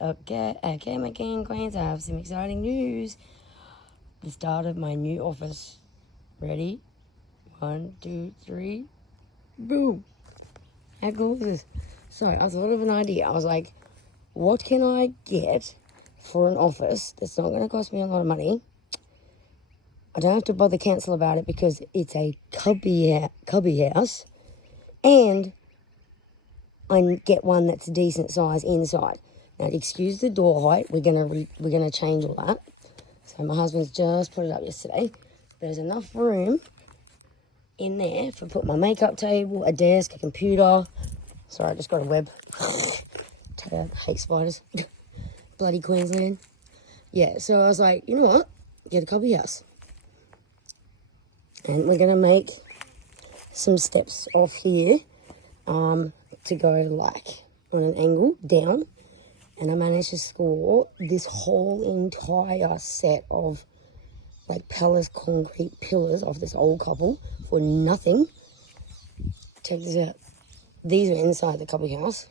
Okay, my king and queens, I have some exciting news. The start of my new office. Ready? 1, 2, 3. Boom. How cool is this? So I thought of an idea. I was like, what can I get for an office that's not going to cost me a lot of money? I don't have to bother cancel about it because it's a cubby house. And I get one that's decent size inside. Now, excuse the door height. We're gonna change all that. So my husband's just put it up yesterday. There's enough room in there for put my makeup table, a desk, a computer. Sorry, I just got a web. I hate spiders. Bloody Queensland. Yeah, so I was like, you know what? Get a cubby house. And we're gonna make some steps off here. To go like on an angle down, and I managed to score this whole entire set of like palace concrete pillars off this old couple for nothing. Check this out. These are inside the cubby house.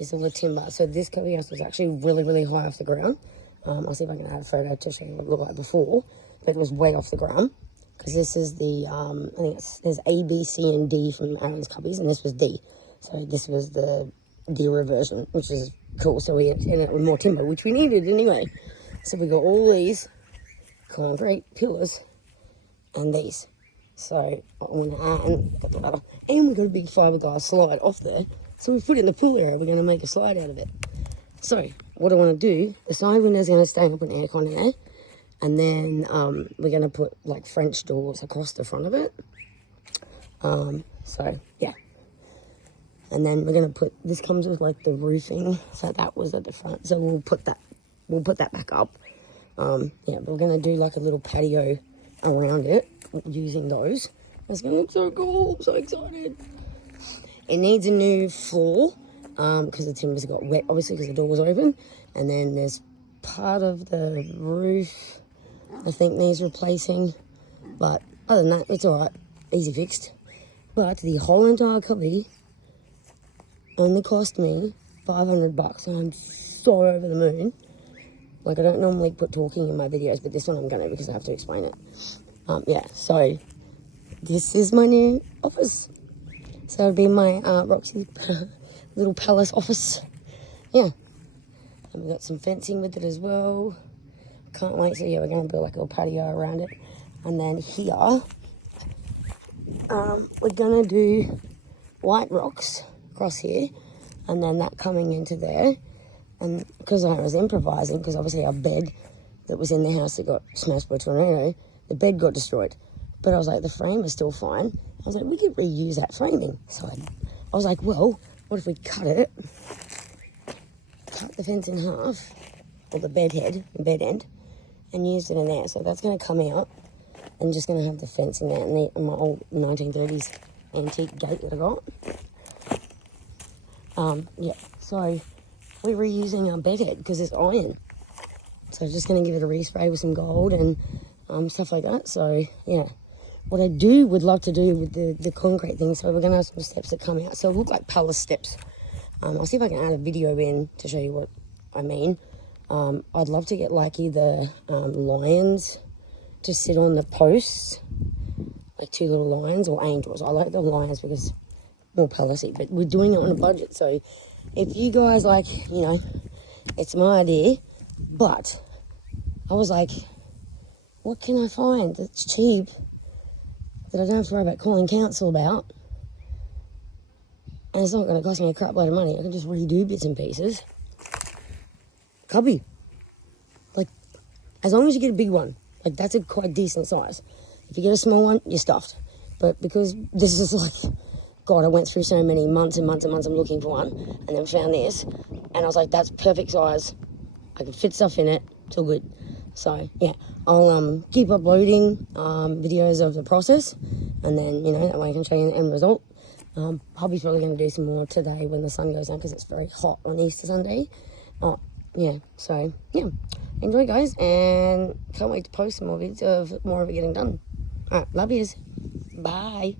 This is all the timber. So this cubby house was actually really high off the ground. I'll see if I can add a photo to show you what it looked like before, but it was way off the ground because this is the I think there's A, B, C, and D from Aaron's cubbies, and this was D. So this was the dearer version, which is cool. So we ended up with more timber, which we needed anyway. So we got all these concrete pillars and these. So I went out and got the ladder. And we got a big fiberglass slide off there. So we put it in the pool area. We're going to make a slide out of it. So what I want to do, the side window is going to stay up an aircon in there. And then we're going to put like French doors across the front of it. So yeah. And then we're gonna put, this comes with like the roofing, so that was at the front. So we'll put that back up. Yeah, but we're gonna do like a little patio around it using those. It's gonna look so cool, I'm so excited. It needs a new floor, because the timbers got wet, obviously, because the door was open. And then there's part of the roof, I think needs replacing. But other than that, it's all right, easy fixed. But the whole entire cubby only cost me $500. I'm so over the moon. Like, I don't normally put talking in my videos, but this one I'm gonna because I have to explain it. Yeah, so this is my new office. So it'll be my Roxy little palace office. Yeah. And we got some fencing with it as well. Can't wait. So yeah, we're gonna build like a little patio around it. And then here, we're gonna do white rocks across here, and then that coming into there. And because I was improvising, because obviously our bed that was in the house that got smashed by a tornado, the bed got destroyed. But I was like, the frame is still fine. I was like, we could reuse that framing. So I was like, well, what if we cut the fence in half, or the bed end, and used it in there. So that's going to come out. I'm just going to have the fence in there, and my old 1930s antique gate that I got. Yeah, so we're reusing our bed head because it's iron. So I'm just going to give it a respray with some gold and stuff like that. So, yeah. What I would love to do with the concrete thing, so we're going to have some steps that come out. So it'll look like palace steps. I'll see if I can add a video in to show you what I mean. I'd love to get like either lions to sit on the posts, like 2 little lions, or angels. I like the lions because more palacey, but we're doing it on a budget. So if you guys like, you know, it's my idea, but I was like, what can I find that's cheap that I don't have to worry about calling council about, and it's not going to cost me a crap load of money? I can just redo bits and pieces. Cubby, like, as long as you get a big one, like that's a quite decent size. If you get a small one, you're stuffed. But because this is like, God, I went through so many months and months and months of looking for one, and then found this, and I was like, that's perfect size. I can fit stuff in it. It's all good. So yeah, I'll keep uploading videos of the process, and then, you know, that way I can show you the end result. Hubby's probably going to do some more today when the sun goes down because it's very hot on Easter Sunday. Oh yeah, so yeah, enjoy guys, and can't wait to post some more videos of more of it getting done. All right, love yous. Bye.